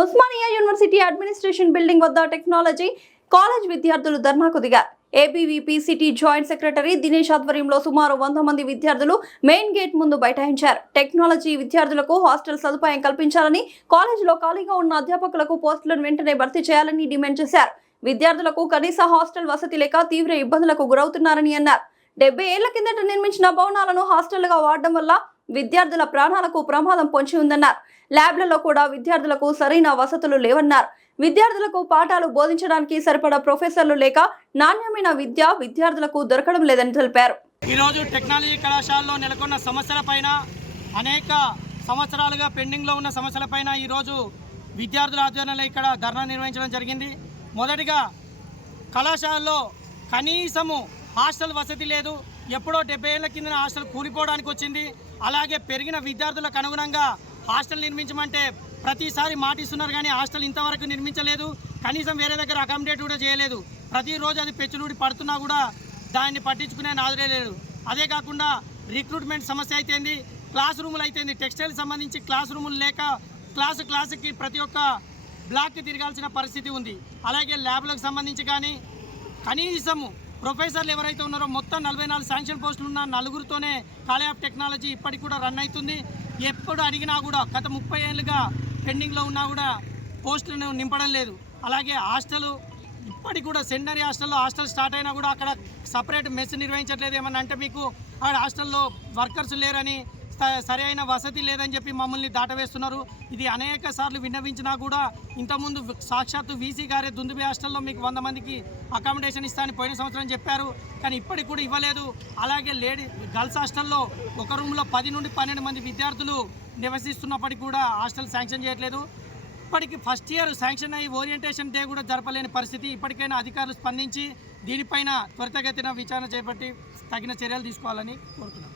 Osmania university administration building వద్ద technology college విద్యార్థులు ధర్నాకు దిగారు. ABVP city joint secretary Dinesh ఆధ్వర్యంలో సుమారు 100 మంది విద్యార్థులు మెయిన్ గేట్ ముందు బైఠాయించారు. టెక్నాలజీ విద్యార్థులకు హాస్టల్ సదుపాయం కల్పించాలని, కాలేజీలో ఖాళీగా ఉన్న అధ్యాపకులకు పోస్టులను వెంటనే భర్తీ చేయాలని డిమాండ్ చేశారు. విద్యార్థులకు కనీస హాస్టల్ వసతి లేక తీవ్ర ఇబ్బందులకు గురవుతున్నారని అన్నారు. 70 ఏళ్ల కిందట నిర్మించిన భవనాలను హాస్టల్గా వాడడం వల్ల విద్యార్థుల ప్రాణాలకు ప్రమాదం పొంచి ఉందన్నారు. ల్యాబ్లలో కూడా విద్యార్థులకు సరైన వసతులు లేవన్నారు. విద్యార్థులకు పాఠాలు బోధించడానికి సరిపడా ప్రొఫెసర్లు లేక నాణ్యమైన విద్య విద్యార్థులకు దొరకడం లేదని తెలిపారు. ఈ రోజు టెక్నాలజీ కళాశాలలో నెలకొన్న సమస్యలపైన, అనేక సంవత్సరాలుగా పెండింగ్లో ఉన్న సమస్యలపైన ఈ రోజు విద్యార్థుల ఆధ్వర్యంలో ఇక్కడ ధర్నా నిర్వహించడం జరిగింది. మొదటిగా కళాశాలలో కనీసము హాస్టల్ వసతి లేదు. ఎప్పుడో 70 ఏళ్ల కింద హాస్టల్ కూలిపోవడానికి వచ్చింది. అలాగే పెరిగిన విద్యార్థులకు అనుగుణంగా హాస్టల్ నిర్మించమంటే ప్రతిసారి మాటిస్తున్నారు, కానీ హాస్టల్ ఇంతవరకు నిర్మించలేదు. కనీసం వేరే దగ్గర అకామిడేట్ కూడా చేయలేదు. ప్రతిరోజు అది పెచ్చులూడి పడుతున్నా కూడా దాన్ని పట్టించుకునే నాదురే లేదు. అదే కాకుండా రిక్రూట్మెంట్ సమస్య అయితేంది, క్లాస్ రూములు అయితేంది, టెక్స్టైల్ సంబంధించి క్లాస్ రూములు లేక క్లాసుకి ప్రతి ఒక్క బ్లాక్కి తిరగాల్సిన పరిస్థితి ఉంది. అలాగే ల్యాబ్లకు సంబంధించి కానీ కనీసము ప్రొఫెసర్లు ఎవరైతే ఉన్నారో మొత్తం 44 శాంక్షన్ పోస్టులు ఉన్న నలుగురితోనే కాలేజ్ ఆఫ్ టెక్నాలజీ ఇప్పటికి కూడా రన్ అవుతుంది. ఎప్పుడు అడిగినా కూడా గత 30 ఏళ్ళుగా పెండింగ్లో ఉన్నా కూడా పోస్టులను నింపడం లేదు. అలాగే హాస్టల్ ఇప్పటికి కూడా సెండరీ హాస్టల్ స్టార్ట్ అయినా కూడా అక్కడ సపరేట్ మెస్ నిర్వహించట్లేదు. ఏమన్నా అంటే మీకు అక్కడ హాస్టల్లో వర్కర్స్ లేరని, సరైన వసతి లేదని చెప్పి మమ్మల్ని దాటవేస్తున్నారు. ఇది అనేక సార్లు విన్నవించినా కూడా ఇంతకుముందు సాక్షాత్తు వీసీ గారే దుందుబి హాస్టల్లో మీకు 100 మందికి అకామిడేషన్ ఇస్తానని పోయిన సంవత్సరం చెప్పారు, కానీ ఇప్పటికి కూడా ఇవ్వలేదు. అలాగే గర్ల్స్ హాస్టల్లో ఒక రూమ్లో 10 నుండి 12 మంది విద్యార్థులు నివసిస్తున్నప్పటికీ కూడా హాస్టల్ శాంక్షన్ చేయట్లేదు. ఇప్పటికి ఫస్ట్ ఇయర్ శాంక్షన్ అయ్యి ఓరియంటేషన్ డే కూడా జరపలేని పరిస్థితి. ఇప్పటికైనా అధికారులు స్పందించి దీనిపైన త్వరితగతిన విచారణ చేపట్టి తగిన చర్యలు తీసుకోవాలని కోరుతున్నాను.